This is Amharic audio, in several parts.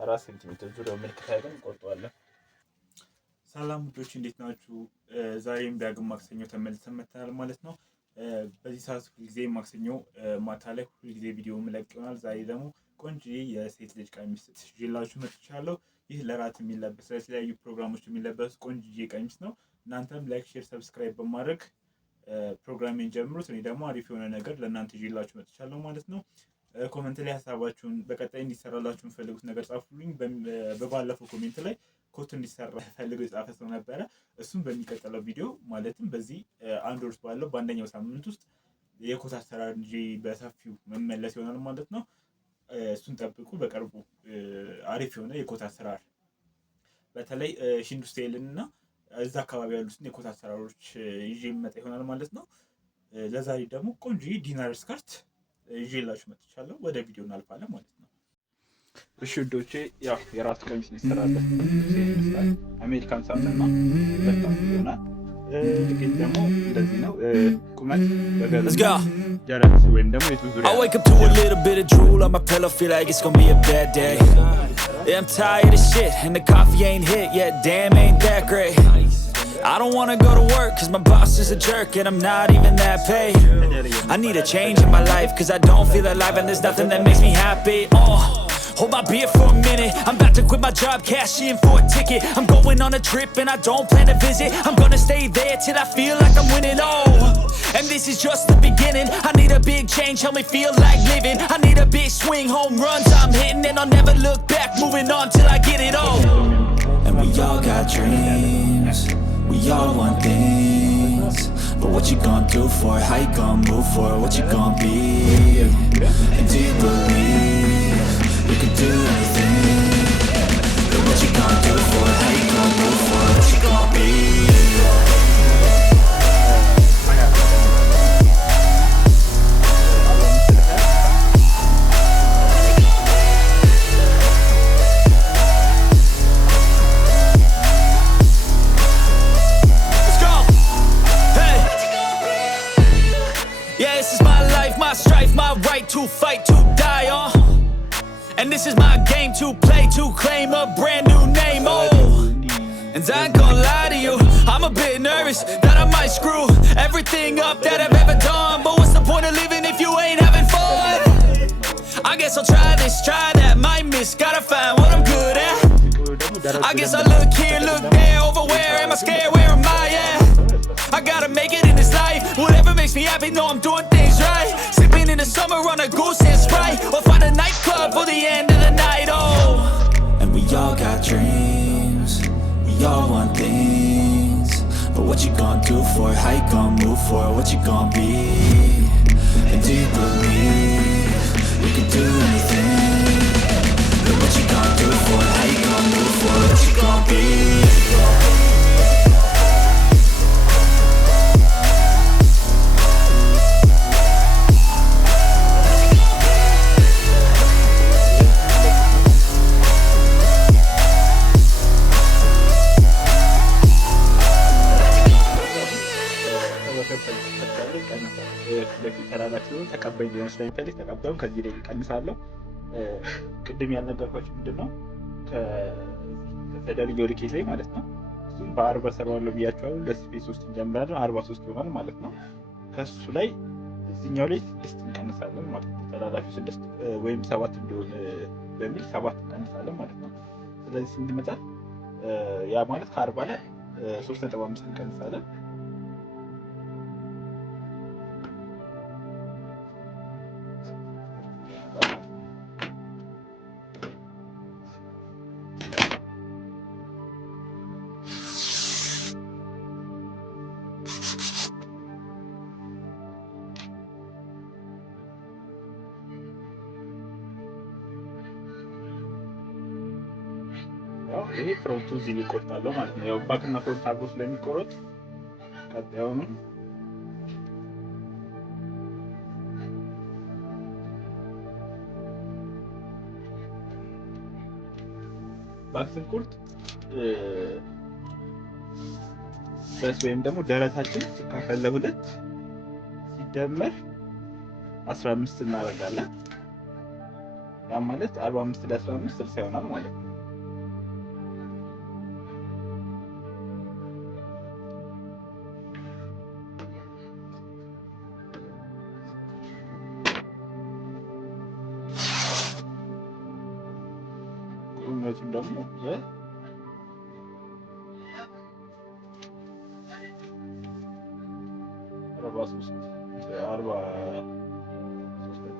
4 ሴንቲሜትር ዙሪያው ምልክት አይደለም እንቆርጠዋለን። ሰላም ውዶች እንዴት ናችሁ? ዛሬም ዳግም ማክሰኞ ተመልሰን መጥተናል ማለት ነው። በዚህ ሰዓት ሁልጊዜ ማክሰኞ ማታ ላይ ሁልጊዜ ቪዲዮ መለቅ ይሆናል። ዛሬ ደግሞ ቆንጆ የሴት ልጅ ቀሚስ ይዤላችሁ መጥቻለሁ። ይህ ለራት የሚለበስ ለተለያዩ ፕሮግራሞች የሚለበስ ቆንጆ ቀሚስ ነው። እናንተም ላይክ፣ ሼር፣ ሰብስክራይብ በማድረግ ፕሮግራሜን ጀምሩት። እኔ ደግሞ አሪፍ የሆነ ነገር ለእናንተ ይዤላችሁ መጥቻለሁ ማለት ነው። ኮሜንት ላይ ሀሳባችሁን በቀጣይ እንዲሰራላችሁ የምፈልጉት ነገር ጻፉልኝ። በባለፈው ኮሜንት ላይ ኮት እንዲሰራ ፈልገው የጻፈ ሰው ነበረ። እሱም በሚቀጥለው ቪዲዮ ማለትም በዚህ አንድ ወር ባለው በአንደኛው ሳምንት ውስጥ የኮት አሰራር እንጂ በሰፊው መመለስ ይሆናል ማለት ነው። እሱን ጠብቁ። በቅርቡ አሪፍ የሆነ የኮት አሰራር በተለይ ሂንዱስታይልን እና እዛ አካባቢ ያሉትን የኮት አሰራሮች ይዤ የሚመጣ ይሆናል ማለት ነው። ለዛሬ ደግሞ ቆንጆ ዲናር ስከርት ይዤላችሁ መጥቻለሁ። ወደ ቪዲዮ እናልፋለን ማለት ነው። እሺ ውዶቼ፣ ያው የራሱ ቀሚስ እንሰራለን። አሜሪካን ሳምና በጣም ይሆናል። ግን ደግሞ እንደዚህ ነው ቁመት ደረት ወይም ደግሞ የቱ ዙሪያ I wake up to a little bit of drool on my pillow, feel like it's gonna be a bad day. Yeah, I'm tired of shit and the coffee ain't hit yet, damn ain't that great. I don't wanna go to work cause my boss is a jerk and I'm not even that paid. I need a change in my life cause I don't feel alive and there's nothing that makes me happy. Hold my beer for a minute, I'm about to quit my job, cash in for a ticket. I'm going on a trip and I don't plan to visit. I'm gonna stay there till I feel like I'm winning, and this is just the beginning. I need a big change, help me feel like living. I need a big swing, home runs I'm hitting. And I'll never look back, moving on till I get it all. And we all got dreams, we all want things. But what you gonna do for it, how you gonna move for it, what you gonna be? And do you believe you can do anything? But what you gonna do for it, how you gonna move for it, what you gonna be? To fight, to die on, and this is my game to play, to claim a brand new name, and I ain't gonna lie to you, I'm a bit nervous that I might screw everything up that I've ever done, but what's the point of living if you ain't having fun? I guess I'll try this, try that, might miss, gotta find what I'm good at. I guess I look here, look there, over where am I scared, where am I at? I gotta make it in this life, whatever makes me happy, know I'm doing things right. Sipping in the summer on a goose and Sprite, or find a nightclub for the end of the night, And we all got dreams, we all want things. But what you gonna do for it, how you gonna move for it, what you gonna be? And do you believe you can do anything? But what you gonna do for it, how you gonna move for it, what you gonna be? ተቀባይ ሊሆን ስለሚፈልግ ተቀባዩን ከዚህ ላይ ይቀንሳለሁ። ቅድም ያልነገርኳችሁ ምንድነው ከፌደራል ኬስ ላይ ማለት ነው። እሱም በ40 ሰራዋለሁ ብያቸዋለሁ። ለስፔስ ውስጥ እንጀምራለን 43 ይሆናል ማለት ነው። ከሱ ላይ እዚህኛው ላይ 6 እንቀንሳለን ማለት ነው። ተላላፊው 6 ወይም 7 እንዲሆን በሚል 7 እንቀንሳለን ማለት ነው። ስለዚህ ስንት ይመጣል? ያ ማለት ከ40 ላይ 3.5 እንቀንሳለን። ይሄ ፍሮንቱ እዚህ ይቆርጣለሁ ማለት ነው። ያው ባክና ፍሮንት አብሮ ስለሚቆረጥ ቀጣዩን ባክ ስንቆርጥ በስ ወይም ደግሞ ደረታችን ሲካፈል ለሁለት ሲደመር 15 እናደርጋለን። ያ ማለት 45 ለ15 60 ይሆናል ማለት ነው። ቁመቱም ደግሞ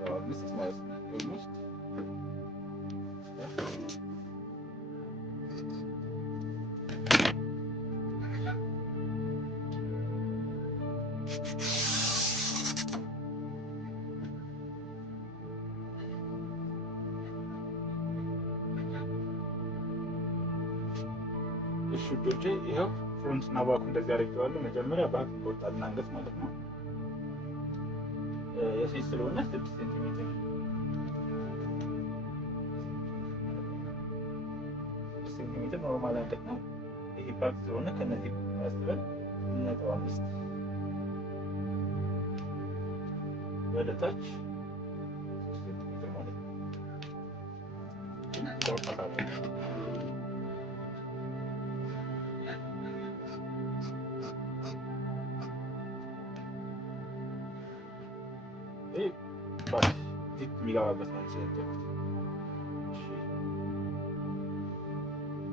43 ማለት ነው። እሺ ውዶቼ ይኸው ፍሮንት እና ባኩ እንደዚህ አድርጌዋለሁ። መጀመሪያ ባክ እንቆርጣለን፣ አንገት ማለት ነው። የሴት ስለሆነ 6 ሴንቲሜትር ኖርማል አንገት ነው። ይሄ ባክ ስለሆነ ከነዚህ አስበን 1.5 ወደ ታች 3 ሴንቲሜትር ማለት ነው እንቆርጣለን። የሚገባበት ነው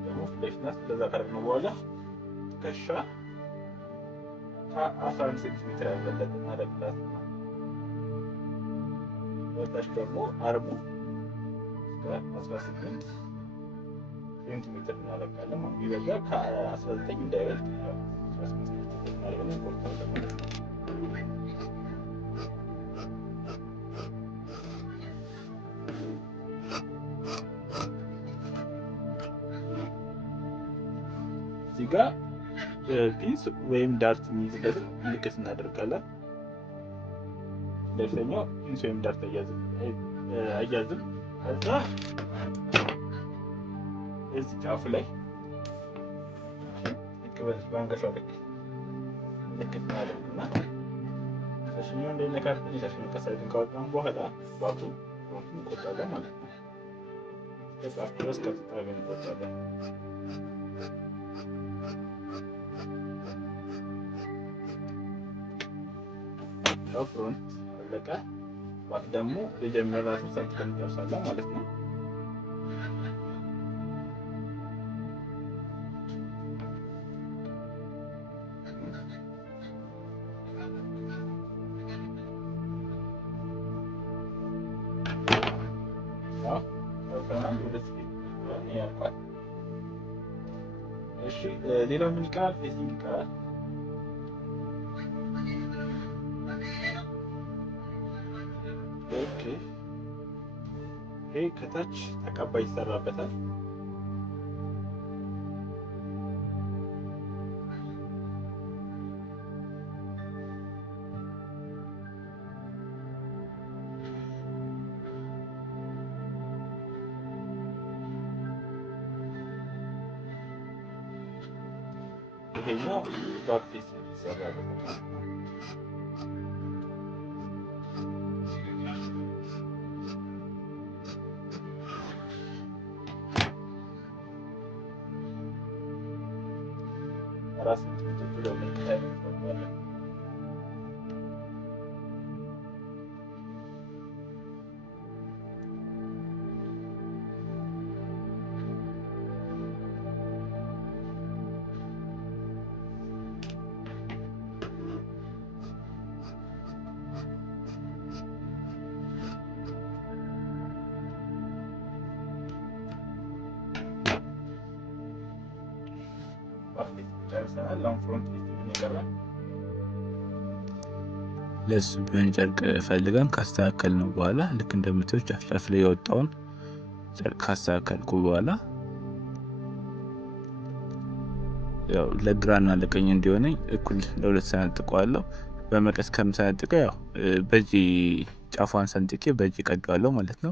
ደግሞ ፍሌሽናት እንደዛ ካደረግነው በኋላ ትከሻ ከ11 ሴንቲሜትር ያልበለጠ እናደርግላት ነው። በታች ደግሞ አርቡ እስከ 18 ሴንቲሜትር እናደርጋለን። ቢበዛ ከ19 እንዳይበልጥ 18 ሴንቲሜትር እናደርጋለን። እንቆርጣለን ማለት ነው። እዚህ ጋር ፒንስ ወይም ዳርት የሚይዝበት ምልክት እናደርጋለን። ለፊተኛው ፒንስ ወይም ዳርት አያዝም። ከዛ እዚህ ጫፉ ላይ በአንገቷ ልክ ምልክት እናደርግና ሻሽኛው እንዳይነካብን የሻሽኛው ከሳይድን ካወጣን በኋላ ባቱ ፍሮንቱን እንቆርጣለን ማለት ነው። ከጫፍ ድረስ ቀጥታ እንቆርጣለን። ፍሮንት አለቀ። ባክ ደግሞ የጀመራችሁ ሰንጥቀን እንጨርሳለን ማለት ነው። እሺ ሌላው ምን ይቀራል? ፌሲንግ ይቀራል። ኦኬ ይሄ ከታች ተቀባይ ይሰራበታል። ይሄኛው ባክ ፌሲንግ ይሰራበታል። ራስ ብሎ ምልክት እንቆርጣለን። ጨርሰናል። አሁን ፍሮንት ፌሲንግ ይቀራል። ለሱ ቢሆን ጨርቅ ፈልገን ካስተካከልነው በኋላ ልክ እንደምታዩት ጫፍ ጫፍ ላይ የወጣውን ጨርቅ ካስተካከልኩ በኋላ ያው ለግራና ለቀኝ እንዲሆነኝ እኩል ለሁለት ሰነጥቀዋለሁ። በመቀስ ከምሰነጥቀው ያው በጂ ጫፏን ሰንጥቄ በጂ ቀደዋለሁ ማለት ነው።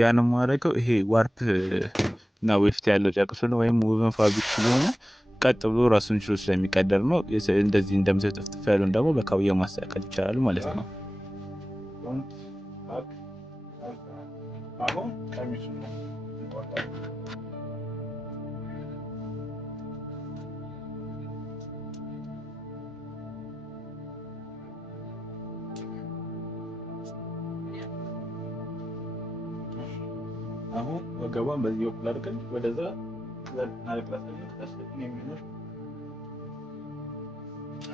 ያንን ማድረገው ይሄ ዋርፕ እና ዌፍት ያለው ጨርቅ ስለሆነ ወይም ውብን ፋብሪክ ስለሆነ ቀጥ ብሎ ራሱን ችሎ ስለሚቀደር ነው። እንደዚህ እንደምታዩት ጥፍጥፍ ያለውን ደግሞ በካውያ ማስተካከል ይቻላል ማለት ነው። አሁን ወገቧን በዚህ በኩል አድርገን ወደዛ እናደርግላታለን። ከታስለጥን የሚኖር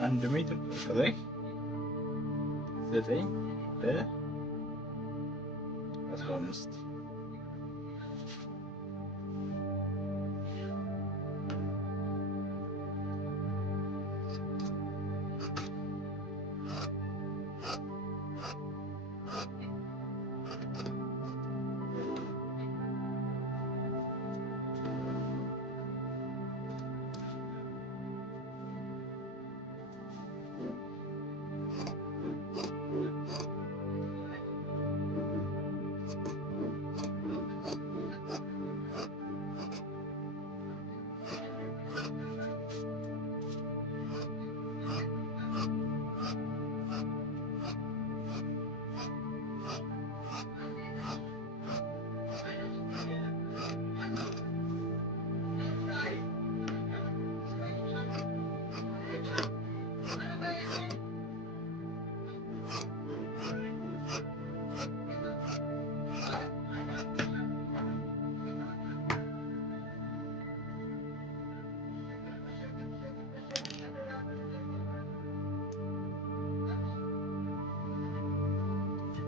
1 ሜትር ከላይ 9 በ15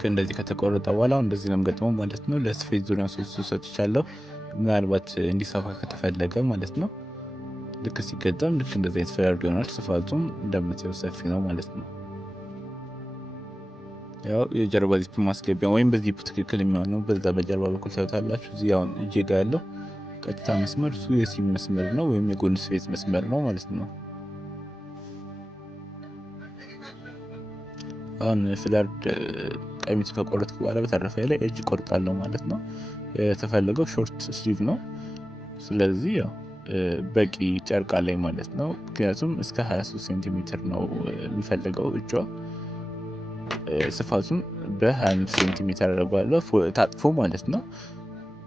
እንደዚህ ከተቆረጠ በኋላ እንደዚህ ነው የምገጥመው ማለት ነው። ለስፌት ዙሪያ 3 ሰጥቻለሁ። ምናልባት እንዲሰፋ ከተፈለገ ማለት ነው። ልክ ሲገጠም ልክ እንደዚህ አይነት ፍላር ይሆናል። ስፋቱም እንደምታዩት ሰፊ ነው ማለት ነው። ያው የጀርባ ዚፕ ማስገቢያ ወይም በዚፑ ትክክል የሚሆነው በዛ በጀርባ በኩል ታዩታላችሁ። እዚህ አሁን እጄ ጋር ያለው ቀጥታ መስመር እሱ የሲም መስመር ነው ወይም የጎን ስፌት መስመር ነው ማለት ነው። አሁን ፍላር ቀሚስ ከቆረጥኩ በኋላ በተረፈ ላይ እጅ ቆርጣለሁ ማለት ነው። የተፈለገው ሾርት ስሊቭ ነው። ስለዚህ ያው በቂ ጨርቅ አለኝ ማለት ነው። ምክንያቱም እስከ 23 ሴንቲሜትር ነው የሚፈልገው እጇ። ስፋቱን በ25 ሴንቲሜትር አደርገዋለሁ ታጥፎ ማለት ነው።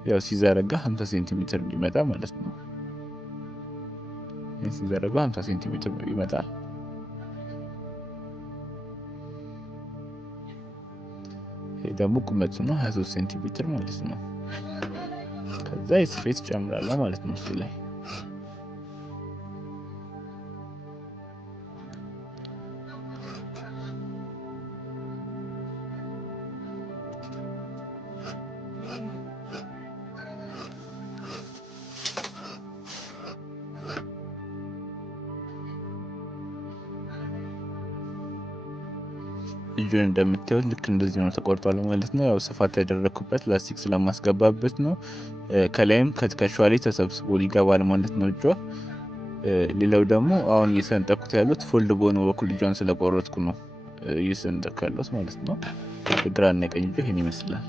ያው ሲዘረጋ 50 ሴንቲሜትር እንዲመጣ ማለት ነው። ሲዘረጋ 50 ሴንቲሜትር ይመጣል። ይሄ ደግሞ ቁመቱ ነው 23 ሴንቲሜትር ማለት ነው። ከዛ የስፌት ጨምራለሁ ማለት ነው እሱ ላይ እጁን እንደምታዩት ልክ እንደዚህ ነው ተቆርጧል ማለት ነው። ያው ስፋት ያደረኩበት ላስቲክ ስለማስገባበት ነው። ከላይም ከትከሻዋ ላይ ተሰብስቦ ይገባል ማለት ነው እጇ። ሌላው ደግሞ አሁን እየሰነጠኩት ያሉት ፎልድ በሆነው በኩል እጇን ስለቆረጥኩ ነው እየሰነጠኩ ያሉት ማለት ነው። ግራና ቀኝ እጇ ይሄን ይመስላል።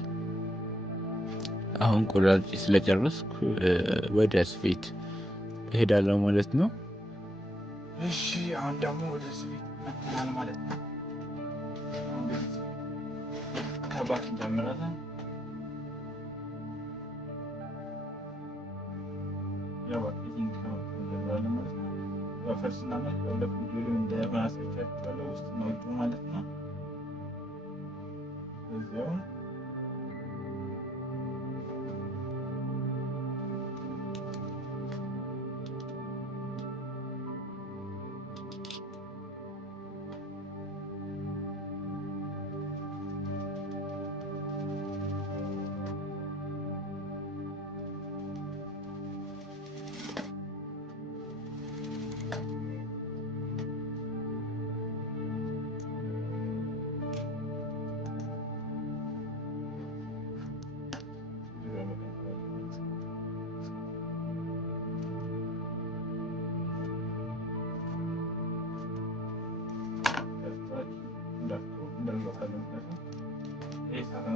አሁን ቆራርጬ ስለጨረስኩ ወደ ስፌት እሄዳለሁ ማለት ነው። እሺ አሁን ደግሞ ወደ ስፌት መጥተናል ማለት ነው። ከባክ እንጀምራለን። ያው ኢንክ ነው እንጀምራለን ማለት ነው። ያው ፈርስና ማለት ባለፈው ቪዲዮ እንደማሳያችሁ ውስጥ ነው እጁ ማለት ነው። እዚያው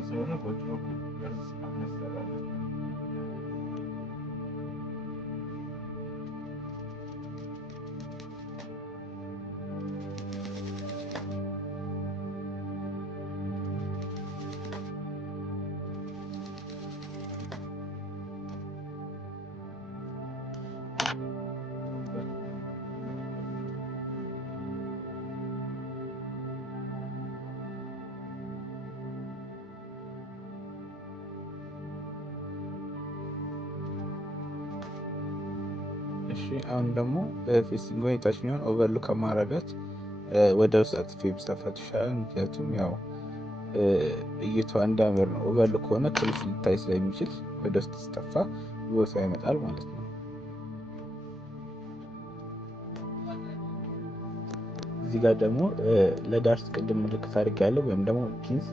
ስለሆነ በውጭ በኩል ገርዝ እናሰራለን። እሺ አሁን ደግሞ ፌስቲንግ የታችኛውን ኦቨርሎክ ከማረጋት ወደ ውስጥ አጥፌ ብሰፋት ይሻላል። ምክንያቱም ያው እይቷ እንዳምር ነው። ኦቨርሎክ ከሆነ ክልፍ ሊታይ ስለሚችል ወደ ውስጥ ሲጠፋ ቦታ ይመጣል ማለት ነው። እዚህ ጋር ደግሞ ለዳርስ ቅድም ምልክት አድርጌያለሁ ወይም ደግሞ ፒንስ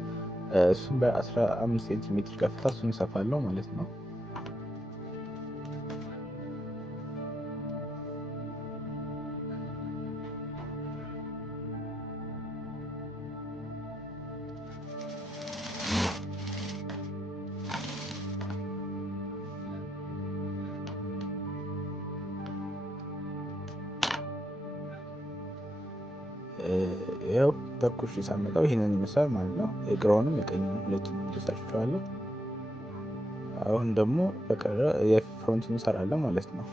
እሱን በ15 ሴንቲሜትር ከፍታ እሱን እሰፋለሁ ማለት ነው። ያው ተኩሽ ሳመጣው ይሄንን ይመስላል ማለት ነው። የግራውንም የቀኙንም ሁለቱም ልሳቸዋለሁ። አሁን ደግሞ በቀረ የፍሮንት እንሰራለን ማለት ነው።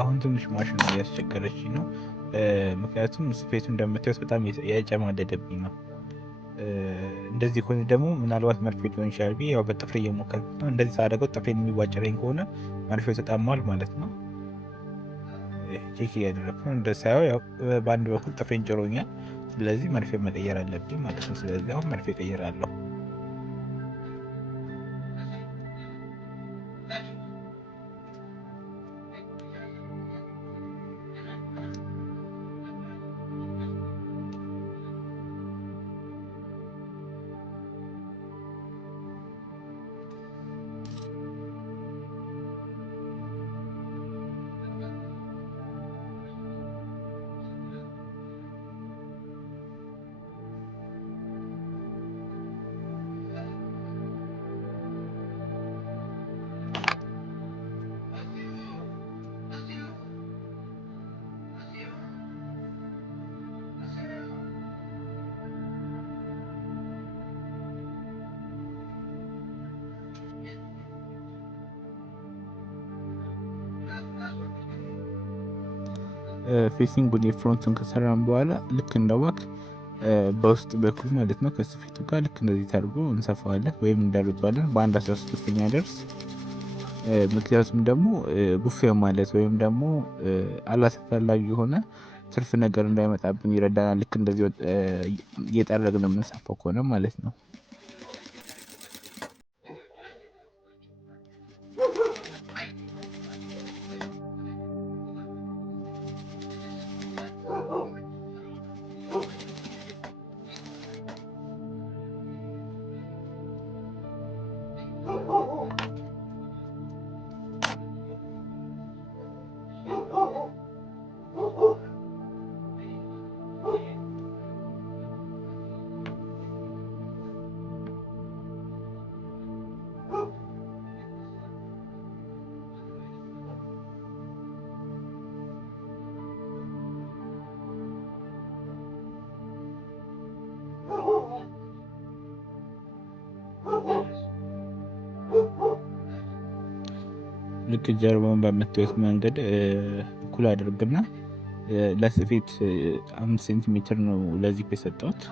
አሁን ትንሽ ማሽኑ እያስቸገረች ነው። ምክንያቱም ስፌቱ እንደምታዩት በጣም የጨማደደብኝ ነው። እንደዚህ ከሆነ ደግሞ ምናልባት መርፌ ሊሆን ይችላል ብዬ ያው በጥፍሬ እየሞከርኩት ነው። እንደዚህ ሳደርገው ጥፍሬን የሚዋጨረኝ ከሆነ መርፌው ተጣሟል ማለት ነው። ቼክ እያደረግኩ ነው። እንደሳየው ያው በአንድ በኩል ጥፍሬን ጭሮኛል። ስለዚህ መርፌ መቀየር አለብኝ ማለት ነው። ስለዚህ አሁን መርፌ እቀይራለሁ። ፌሲንጉን የፍሮንቱን ከሰራን በኋላ ልክ እንደዋክ በውስጥ በኩል ማለት ነው ከስፌቱ ጋር ልክ እንደዚህ ተደርጎ እንሰፋዋለን ወይም እንደርባለን በአንድ 13ኛ ደርስ። ምክንያቱም ደግሞ ቡፌው ማለት ወይም ደግሞ አላስፈላጊ የሆነ ትርፍ ነገር እንዳይመጣብን ይረዳናል። ልክ እንደዚህ እየጠረግን የምንሰፋው ከሆነ ማለት ነው። ልክ ጀርባውን በምታዩት መንገድ እኩል አድርግና ለስፌት 5 ሴንቲሜትር ነው ለዚህ የሰጠሁት።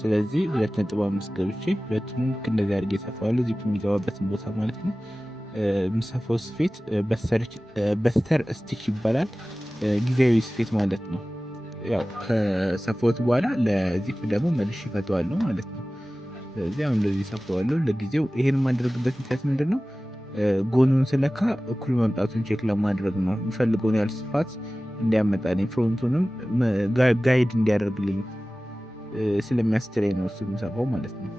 ስለዚህ 2.5 ገብቼ ሁለቱንም ልክ እንደዚህ አድርጌ እሰፋዋለሁ። ዚፕ የሚገባበትን ቦታ ማለት ነው። የምሰፋው ስፌት በስተር ስቲች ይባላል። ጊዜያዊ ስፌት ማለት ነው። ያው ከሰፋሁት በኋላ ለዚፕ ደግሞ መልሼ እፈታዋለሁ ማለት ነው። ስለዚህ አሁን እንደዚህ እሰፋዋለሁ። ለጊዜው ይሄን የማደርግበት ምክንያት ምንድን ነው? ጎኑን ስለካ እኩል መምጣቱን ቼክ ለማድረግ ነው። የምፈልገውን ያህል ስፋት እንዲያመጣልኝ ፍሮንቱንም ጋይድ እንዲያደርግልኝ ስለሚያስችለኝ ነው እሱ የምሰፋው ማለት ነው።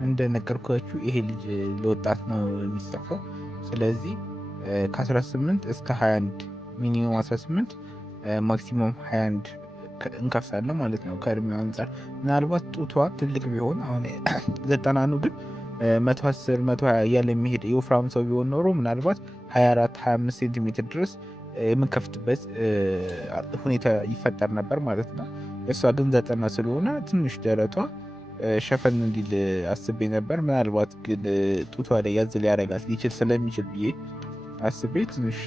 እንደነገርኳችሁ ይሄ ልጅ ለወጣት ነው የሚሰፋው። ስለዚህ ከ18 እስከ 21 ሚኒመም 18 ማክሲመም 21 እንከፍታለን ማለት ነው። ከእድሜው አንጻር ምናልባት ጡቷ ትልቅ ቢሆን አሁን 90 ነው፣ ግን 110 120 እያለ የሚሄድ የወፍራም ሰው ቢሆን ኖሮ ምናልባት 24 25 ሴንቲሜትር ድረስ የምንከፍትበት ሁኔታ ይፈጠር ነበር ማለት ነው። እሷ ግን 90 ስለሆነ ትንሽ ደረቷ ሸፈን እንዲል አስቤ ነበር። ምናልባት ግን ጡቷ ላይ ያዝ ሊያረጋት ሊችል ስለሚችል ብዬ አስቤ ትንሽ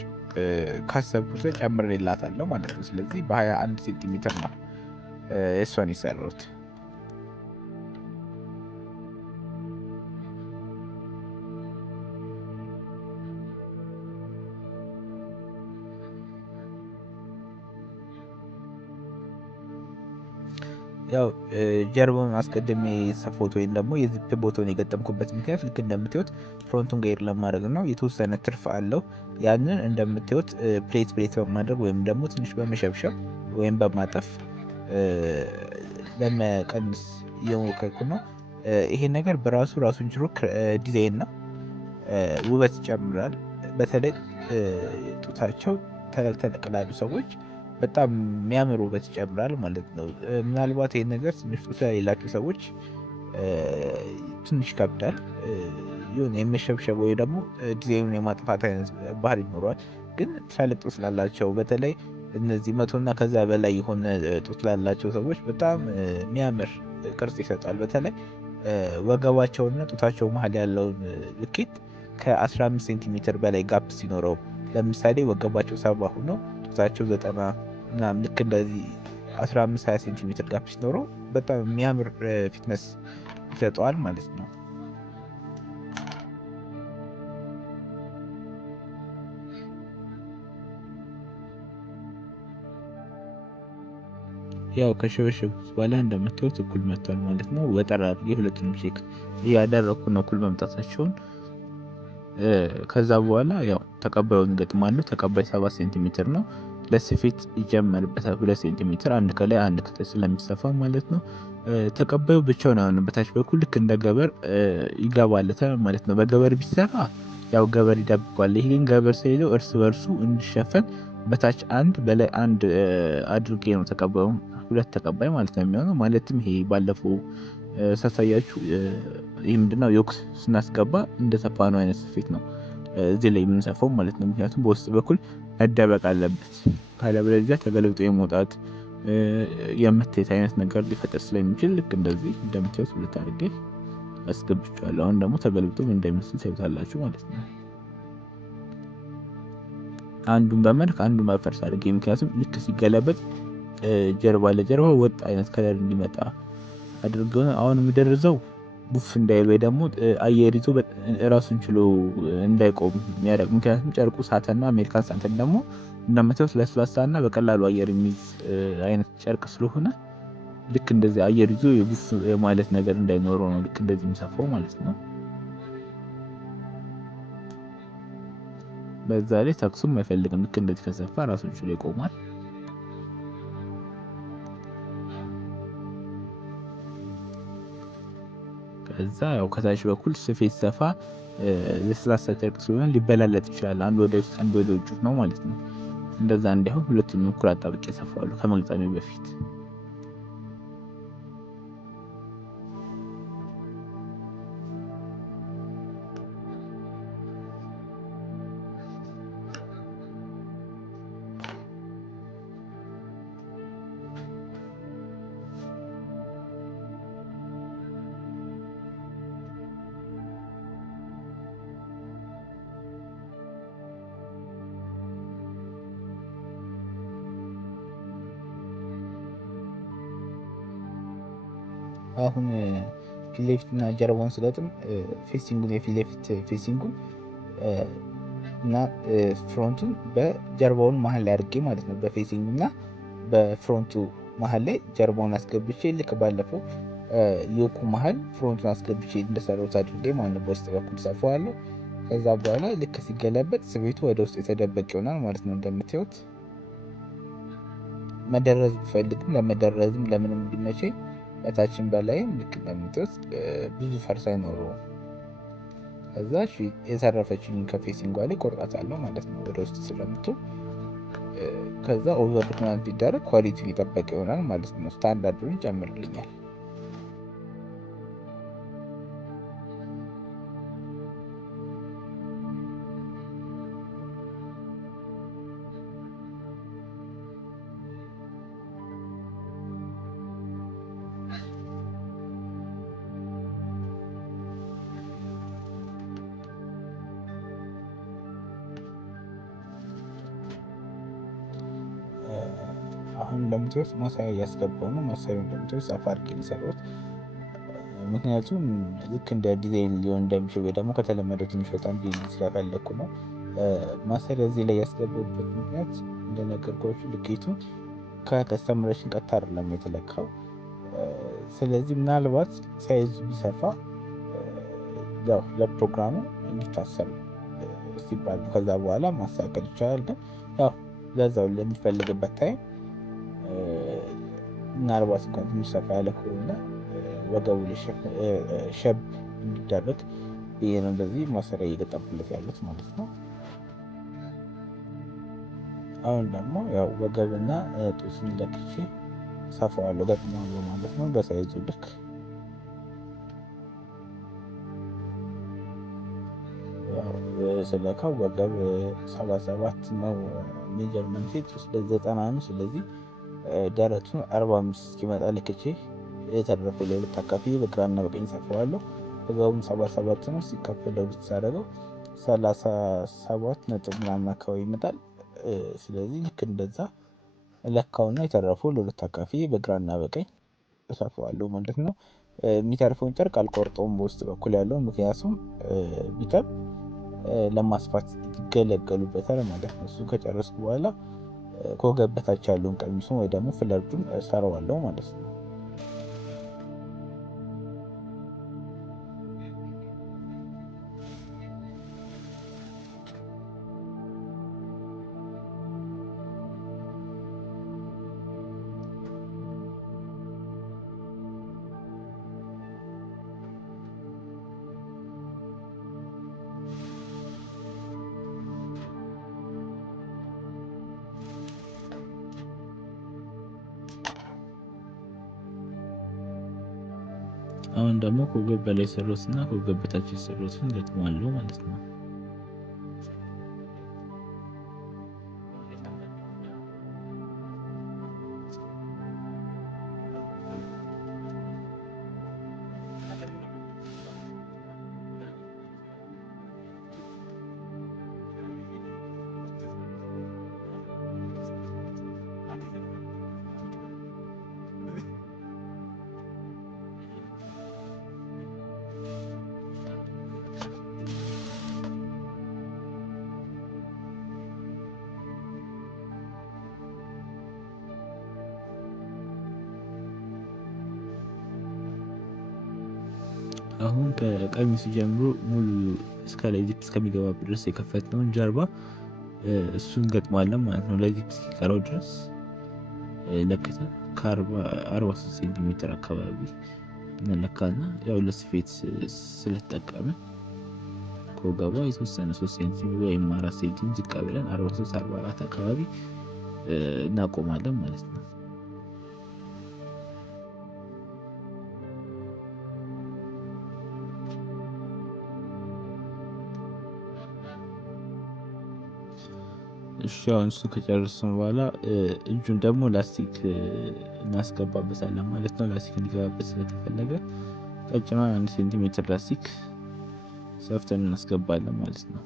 ካሰብኩት ላይ ጨምሬላታለሁ ማለት ነው። ስለዚህ በ21 ሴንቲሜትር ነው እሷን የሰራሁት። ያው ጀርባውን አስቀድሜ ሰፎት ወይም ደግሞ የዚፕ ቦታውን የገጠምኩበት ምክንያት ልክ እንደምታዩት ፍሮንቱን ጋር ለማድረግ ነው። የተወሰነ ትርፍ አለው። ያንን እንደምታዩት ፕሌት በማድረግ ወይም ደግሞ ትንሽ በመሸብሸብ ወይም በማጠፍ ለመቀነስ እየሞከርኩ ነው። ይሄ ነገር በራሱ ራሱን ችሎ ዲዛይን ነው፣ ውበት ይጨምራል። በተለይ ጡታቸው ተለቅ ላሉ ሰዎች በጣም የሚያምር ውበት ይጨምራል ማለት ነው። ምናልባት ይሄን ነገር ትንሽ ጡት ለሌላቸው ሰዎች ትንሽ ይከብዳል። የሆነ የመሸብሸብ ወይ ደግሞ ዲዛይኑን የማጥፋት አይነት ባህሪ ይኖረዋል። ግን ትላልቅ ጡት ላላቸው በተለይ እነዚህ 100 እና ከዛ በላይ የሆነ ጡት ላላቸው ሰዎች በጣም የሚያምር ቅርጽ ይሰጣል። በተለይ ወገባቸውና ጡታቸው መሀል ያለውን ልኬት ከ15 ሴንቲሜትር በላይ ጋፕ ሲኖረው፣ ለምሳሌ ወገባቸው 70 ሆኖ ጡታቸው 90 ምናምን ልክ እንደዚህ 15-20 ሴንቲሜትር ጋፕ ሲኖረው በጣም የሚያምር ፊትነስ ይሰጠዋል ማለት ነው። ያው ከሸበሸብኩት በኋላ እንደምታዩት እኩል መጥቷል ማለት ነው። ወጠር አድርጌ ሁለቱንም ቼክ እያደረኩ ነው እኩል መምጣታቸውን። ከዛ በኋላ ያው ተቀባዩን ገጥማለሁ። ተቀባይ 7 ሴንቲሜትር ነው። ለስፌት ይጀመርበታል 2 ሴንቲሜትር አንድ ከላይ አንድ ከታች ስለሚሰፋ ማለት ነው። ተቀባዩ ብቻውን አሁን በታች በኩል ልክ እንደ ገበር ይገባለታል ማለት ነው። በገበር ቢሰራ ያው ገበር ይደብቋል። ይሄ ግን ገበር ሳይለው እርስ በርሱ እንዲሸፈን በታች አንድ በላይ አንድ አድርጌ ነው ተቀባዩ 2 ተቀባይ ማለት ነው የሚሆነው። ማለትም ይሄ ባለፈው ሳሳያችሁ ይሄ ምንድነው ዮክ ስናስገባ እንደሰፋነው አይነት ስፌት ነው እዚህ ላይ የምንሰፋው ማለት ነው። ምክንያቱም በውስጥ በኩል መደበቅ አለበት፣ ካለበለዚያ ተገልብጦ የመውጣት የምትሄድ አይነት ነገር ሊፈጠር ስለሚችል ልክ እንደዚህ እንደምታዩት 2 አድርጌ አስገብቻለሁ። አሁን ደግሞ ተገልብጦ ምን እንደሚመስል ታዩታላችሁ ማለት ነው። አንዱን በመልክ አንዱን በፈርስ አድርጌ፣ ምክንያቱም ልክ ሲገለበጥ ጀርባ ለጀርባ ወጥ አይነት ከለር እንዲመጣ አድርገው አሁን የሚደርዘው ቡፍ እንዳይል ወይ ደግሞ አየር ይዞ ራሱን ችሎ እንዳይቆም የሚያደርግ። ምክንያቱም ጨርቁ ሳተንና አሜሪካን ሳተን ደግሞ እንደምታዩት ለስላሳና በቀላሉ አየር የሚይዝ አይነት ጨርቅ ስለሆነ ልክ እንደዚህ አየር ይዞ የቡፍ ማለት ነገር እንዳይኖረው ነው ልክ እንደዚህ የሚሰፋው ማለት ነው። በዛ ላይ ተኩሱም አይፈልግም። ልክ እንደዚህ ከሰፋ ራሱን ችሎ ይቆማል። ከዛ ያው ከታች በኩል ስፌት ሰፋ ለስላሳ ጨርቅ ስለሆነ ሊበላለጥ ይችላል። አንድ ወደ ውስጥ አንድ ወደ ውጭ ነው ማለት ነው። እንደዛ እንዳይሆን ሁለቱንም እኩል አጣብቄ ሰፋዋለሁ ከመግጠሜ በፊት። አሁን ፊት ለፊት እና ጀርባውን ስገጥም ፌሲንጉን የፊት ለፊት ፌሲንጉን እና ፍሮንቱን በጀርባውን መሀል ላይ አድርጌ ማለት ነው። በፌሲንጉ እና በፍሮንቱ መሀል ላይ ጀርባውን አስገብቼ ልክ ባለፈው ዮኩ መሀል ፍሮንቱን አስገብቼ እንደሰራሁት አድርጌ ማለት ነው። በውስጥ በኩል ሰፋዋለሁ። ከዛ በኋላ ልክ ሲገለበጥ ስቤቱ ወደ ውስጥ የተደበቅ ይሆናል ማለት ነው። እንደምታዩት መደረዝ ብፈልግም ለመደረዝም ለምንም እንዲመቸኝ በታችን በላይም ልክ እንደምትወስ ብዙ ፈርስ አይኖረውም። ከዛ የተረፈችኝ ከፌሲንጓ ላይ ቆርጣታለሁ ማለት ነው ወደ ውስጥ ስለምትል። ከዛ ኦቨርሎክ ምናምን ሲደረግ ኳሊቲ ሊጠበቅ ይሆናል ማለት ነው። ስታንዳርዱን ይጨምርልኛል። አሁን እንደምትወስ ማሳያ እያስገባው ነው። ማሳያ እንደምትወስ ሰፋ አድርጌ የሰራሁት ምክንያቱም ልክ እንደ ዲዛይን ሊሆን እንደሚችል ወይ ደግሞ ከተለመደው ትንሽ በጣም ዲዛይን ስለፈለኩ ነው። ማሰሪያ እዚህ ላይ ያስገባሁበት ምክንያት እንደነገርኳችሁ ልኬቱ ከከስተመራችን ቀጥታ አይደለም የተለካው። ስለዚህ ምናልባት ሳይዝ ቢሰፋ ያው ለፕሮግራሙ እንዲታሰብ ሲባል ከዛ በኋላ ማስተካከል ይቻላል። ግን ያው ለዛው ለሚፈልግበት ታይም ምናልባት እንኳን ትንሽ ሰፋ ያለ ከሆነ ወገቡ ላይ ሸብ እንዲደረግ ብዬ ነው እንደዚህ ማሰሪያ እየገጠምኩለት ያሉት ማለት ነው። አሁን ደግሞ ያው ወገብና ጡቱን ለክቼ ሰፋዋለሁ፣ ገጥመዋለሁ ማለት ነው በሳይዙ ልክ። ስለካው ወገብ 77 ነው ሜጀርመንት፣ ጡት 90 ነው። ስለዚህ ደረቱን 45 እስኪመጣ ልክቼ የተረፈ ለሁለት አካፍዬ በግራና በቀኝ ሰፋዋለሁ። ወገቡም 77 ነው፣ ሲከፈል ለሁለት ሳደርገው 37 ነጥብ ምናምን አካባቢ ይመጣል። ስለዚህ ልክ እንደዛ ለካውና የተረፈው ለሁለት አካፍዬ በግራና በቀኝ እሰፋዋለሁ ማለት ነው። የሚተርፈውን ጨርቅ አልቆርጠውም በውስጥ በኩል ያለው፣ ምክንያቱም ቢጠብ ለማስፋት ይገለገሉበታል ማለት ነው። እሱ ከጨረስኩ በኋላ ከወገብ በታች ያለውን ቀሚሱን ወይ ደግሞ ፍለርዱን እሰራዋለሁ ማለት ነው። አሁን ደግሞ ከወገብ በላይ የሰራሁትና ከወገብ በታች የሰራሁትን ገጥመዋለሁ ማለት ነው። አሁን ከቀሚሱ ጀምሮ ሙሉ እስከ ላይ ዚፕ እስከሚገባበት ድረስ የከፈትነውን ጀርባ እሱን ገጥማለን ማለት ነው። ለዚፕ እስኪቀረው ድረስ ለክተን ከ43 ሴንቲሜትር አካባቢ እንለካና ያው ለስፌት ስለተጠቀምን ከወገቧ የተወሰነ 3 ሴንቲሜትር ወይም 4 ሴንቲሜትር ዝቅ ብለን 43 44 አካባቢ እናቆማለን ማለት ነው። እሺ አሁን እሱ ከጨረስን በኋላ እጁን ደግሞ ላስቲክ እናስገባበታለን ማለት ነው። ላስቲክ እንዲገባበት ስለተፈለገ ቀጭኗን 1 ሴንቲሜትር ላስቲክ ሰፍተን እናስገባለን ማለት ነው።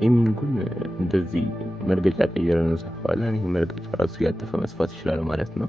ኢሚንጉን እንደዚህ መርገጫ ቀይረን እንሰፋዋለን። ይህ መርገጫ ራሱ እያጠፈ መስፋት ይችላል ማለት ነው።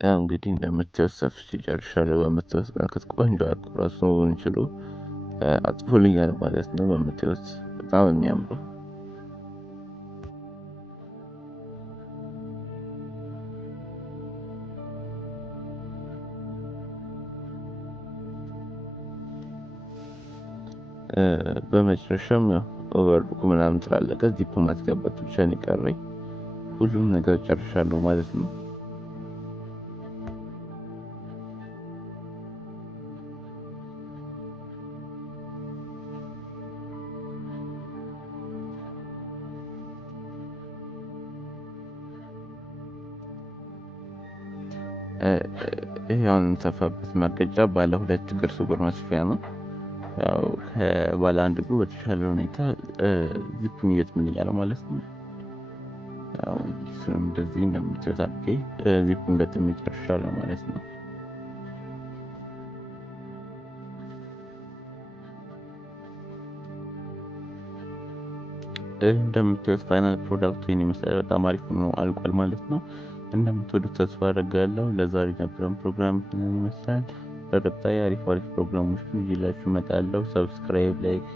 ያው እንግዲህ እንደምታዩት ሰፍቼ ጨርሻለሁ። በምታዩት መልኩ ቆንጆ አድርጎ ራሱን ችሎ አጥፎልኛል ማለት ነው። በምታዩት በጣም የሚያምረው በመጨረሻም ያው ኦቨርሎክ ምናምን ስላለቀ ዚፕ ማስገባት ብቻ ነው የቀረኝ። ሁሉም ነገር ጨርሻለሁ ማለት ነው። ይሄ አሁን የምንሰፋበት መርገጫ ባለ 2 እግር ስጉር መስፊያ ነው። ያው ከባለ 1 እግሩ በተሻለ ሁኔታ ዚፑን ይገጥምልኛል ማለት ነው። ያው እሱንም እንደዚህ እንደምታዩት አድርጌ ዚፑን ገጥሜ ጨርሻለሁ ማለት ነው። እንደምታዩት ፋይናል ፕሮዳክቱ ይሄን ይመስላል። በጣም አሪፍ ነው፣ አልቋል ማለት ነው። እንደምትወዱት ተስፋ አደርጋለሁ። ለዛሬ የነበረን ፕሮግራም ይመስላል። በቀጣይ አሪፍ ፕሮግራሞችን ይዤላችሁ እመጣለሁ። ሰብስክራይብ፣ ላይክ፣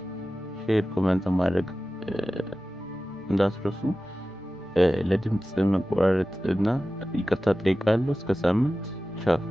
ሼር፣ ኮሜንት ማድረግ እንዳትረሱ። ለድምጽ መቆራረጥ እና ይቅርታ ጠይቃለሁ። እስከ ሳምንት ቻው።